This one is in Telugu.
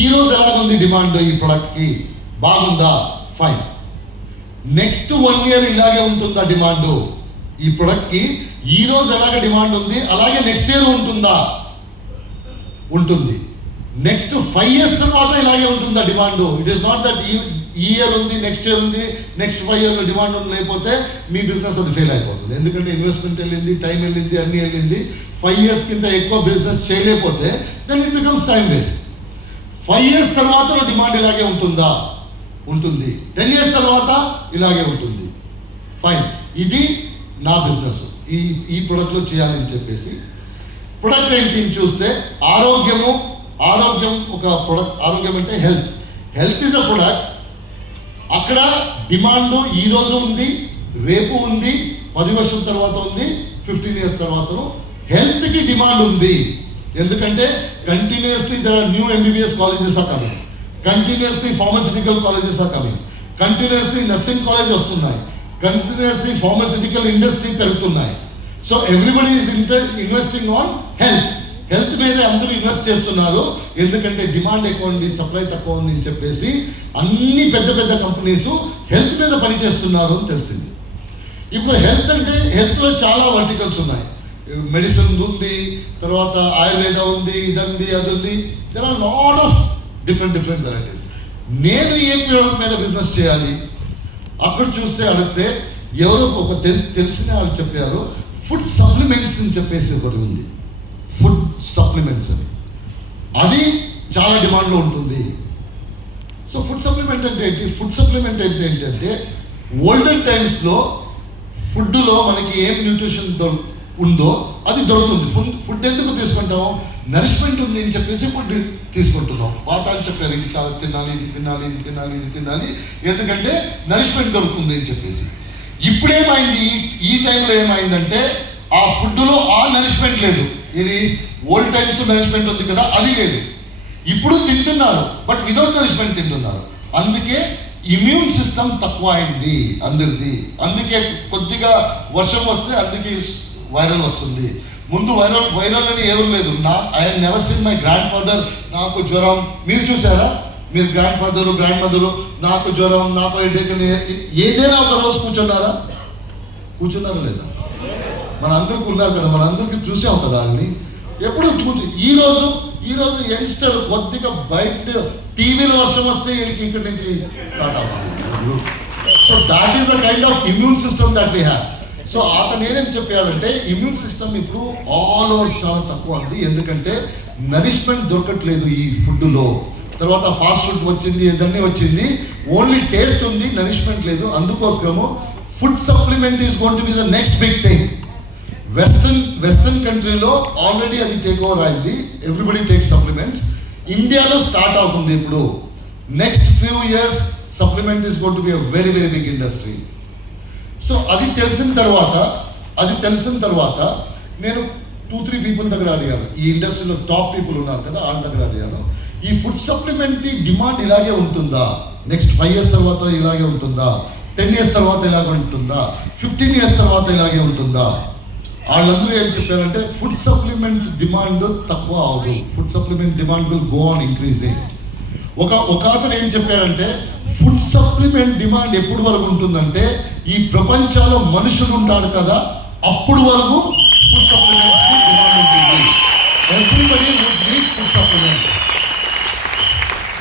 ఈరోజు ఎలాగుంది డిమాండ్ ఈ ప్రొడక్ట్కి, బాగుందా, ఫైన్. నెక్స్ట్ 1 year ఇలాగే ఉంటుందా డిమాండ్ ఈ ప్రొడక్ట్కి? ఈరోజు ఎలాగ డిమాండ్ ఉంది అలాగే నెక్స్ట్ ఇయర్ ఉంటుందా? ఉంటుంది. నెక్స్ట్ 5 years తర్వాత ఇలాగే ఉంటుందా demand? It is not that ఈ ఇయర్ ఉంది, నెక్స్ట్ ఇయర్ ఉంది, నెక్స్ట్ 5 years డిమాండ్ లేకపోతే మీ బిజినెస్ అది ఫెయిల్ అయిపోతుంది. ఎందుకంటే ఇన్వెస్ట్మెంట్ వెళ్ళింది, టైం వెళ్ళింది, అన్నీ వెళ్ళింది. 5 years కింద ఎక్కువ బిజినెస్ చేయలేకపోతే then it becomes time waste. 5 years తర్వాత డిమాండ్ ఇలాగే ఉంటుందా? ఉంటుంది. 10 years తర్వాత ఇలాగే ఉంటుంది. ఫైన్. ఇది నా బిజినెస్, ఈ ప్రొడక్ట్లో చేయాలని చెప్పేసి ప్రొడక్ట్ ఏంటి చూస్తే ఆరోగ్యం ఒక ప్రొడక్ట్. ఆరోగ్యం అంటే హెల్త్ ఈజ్ అ ప్రొడక్ట్. అక్కడ డిమాండ్ ఈరోజు ఉంది, రేపు ఉంది, 10 ವರ್ಷ తర్వాత ఉంది, 15 years తర్వాత హెల్త్కి డిమాండ్ ఉంది. ఎందుకంటే continuously there are new MBBS colleges are coming, continuously pharmaceutical colleges are coming, continuously nursing college వస్తున్నాయి, కంటిన్యూస్లీ ఫార్మస్యూటికల్ ఇండస్ట్రీ పెరుగుతున్నాయి. So everybody is investing on health మీద అందరూ ఇన్వెస్ట్ చేస్తున్నారు. ఎందుకంటే డిమాండ్ ఎక్కువ ఉంది, సప్లై తక్కువ ఉంది అని చెప్పేసి అన్ని పెద్ద కంపెనీస్ హెల్త్ మీద పనిచేస్తున్నారు అని తెలిసింది. ఇప్పుడు హెల్త్ అంటే హెల్త్లో చాలా వర్టికల్స్ ఉన్నాయి. మెడిసిన్ ఉంది, తర్వాత ఆయుర్వేద ఉంది, ఇదంది, అది ఉంది. There are lot of different varieties. నేను ఏ ప్రోడక్ట్ మీద బిజినెస్ చేయాలి? అక్కడ చూస్తే అడిగితే ఎవరో ఒక తెలిసిన వాళ్ళు చెప్పారు, ఫుడ్ సప్లిమెంట్స్ అని చెప్పేసి ఒకటి ఉంది. ఫుడ్ సప్లిమెంట్స్ అని, అది చాలా డిమాండ్లో ఉంటుంది. సో ఫుడ్ సప్లిమెంట్ అంటే ఏంటి? ఫుడ్ సప్లిమెంట్ అంటే ఏంటంటే ఓల్డెన్ టైమ్స్లో ఫుడ్లో మనకి ఏం న్యూట్రిషన్ ఉందో అది దొరుకుతుంది. ఫుడ్ ఎందుకు తీసుకుంటాం? నరిష్మెంట్ ఉంది అని చెప్పేసి ఫుడ్ తీసుకుంటున్నాం. పాతాలు చెప్పారు, ఇది కాదు తినాలి, ఇది తినాలి, ఇది తినాలి, ఇది తినాలి, ఎందుకంటే నరిష్మెంట్ దొరుకుతుంది అని చెప్పేసి. ఇప్పుడేమైంది, ఈ టైంలో ఏమైందంటే ఆ ఫుడ్లో ఆ నరిష్మెంట్ లేదు. ఇది ఓల్డ్ టైమ్స్లో నరిష్మెంట్ ఉంది కదా, అది లేదు. ఇప్పుడు తింటున్నారు, బట్ వితౌట్ నరిష్మెంట్ తింటున్నారు. అందుకే ఇమ్యూన్ సిస్టమ్ తక్కువ అయింది అందరిది. అందుకే కొద్దిగా వర్షం వస్తే అందుకే వైరల్ వస్తుంది. ముందు వైరల్ అని ఎవరు లేదు. I never seen my grand father నాకు జ్వరం. మీరు చూసారా? మీరు గ్రాండ్ ఫాదరు, గ్రాండ్ మదరు నాకు జ్వరం, నాకు హెడేక్ అని ఏదైనా ఒక రోజు కూర్చున్నారా లేదా? మన అందరికి ఉన్నారు కదా, మన అందరికి చూసాం కదా వాళ్ళని. ఎప్పుడు ఈరోజు యంగ్స్టర్ కొద్దిగా బయట టీవీలో వర్షం వస్తే వీళ్ళకి ఇక్కడి నుంచి స్టార్ట్ అవ్వాలి. So that is a kind of immune system that we have. So అతను నేనేం చెప్పానంటే ఇమ్యూన్ సిస్టమ్ ఇప్పుడు ఆల్ ఓవర్ చాలా తక్కువ ఉంది. ఎందుకంటే నరిష్మెంట్ దొరకట్లేదు ఈ ఫుడ్లో. తర్వాత ఫాస్ట్ ఫుడ్ వచ్చింది, ఏదన్నీ వచ్చింది, ఓన్లీ టేస్ట్ ఉంది, నరిష్మెంట్ లేదు. అందుకోసము food supplement is going to be the next big thing. Western కంట్రీలో ఆల్రెడీ అది టేక్ ఓవర్ అయింది. Everybody takes supplements. ఇండియాలో స్టార్ట్ అవుతుంది ఇప్పుడు. Next few years supplement is going to be a very big industry. So అది తెలిసిన తర్వాత నేను 2-3 people దగ్గర అడిగాను. ఈ ఇండస్ట్రీలో టాప్ పీపుల్ ఉన్నారు కదా, వాళ్ళ దగ్గర అడిగాను, ఈ ఫుడ్ సప్లిమెంట్ డిమాండ్ ఇలాగే ఉంటుందా? నెక్స్ట్ 5 years తర్వాత ఇలాగే ఉంటుందా? 10 years తర్వాత ఇలాగే ఉంటుందా? 15 years తర్వాత ఇలాగే ఉంటుందా? వాళ్ళందరూ ఏం చెప్పారంటే ఫుడ్ సప్లిమెంట్ డిమాండ్ తక్కువ అవదు. Food supplement demand will go on increasing. ఒక అతను ఏం చెప్పారంటే ఫుడ్ సప్లిమెంట్ డిమాండ్ ఎప్పుడు వరకు ఉంటుందంటే ఈ ప్రపంచంలో మనుషులు ఉంటాడు కదా అప్పుడు వరకు ఫుడ్ సప్లిమెంట్స్కి డిమాండ్ ఉంటుంది. Everybody would need food supplements.